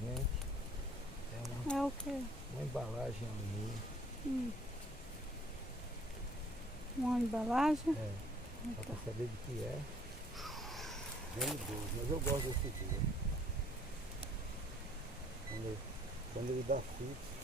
gente. É o quê? Uma embalagem ali. Uma embalagem? É. Dá pra saber do que é. Bem doce, mas eu gosto desse dia. Quando ele dá frutos.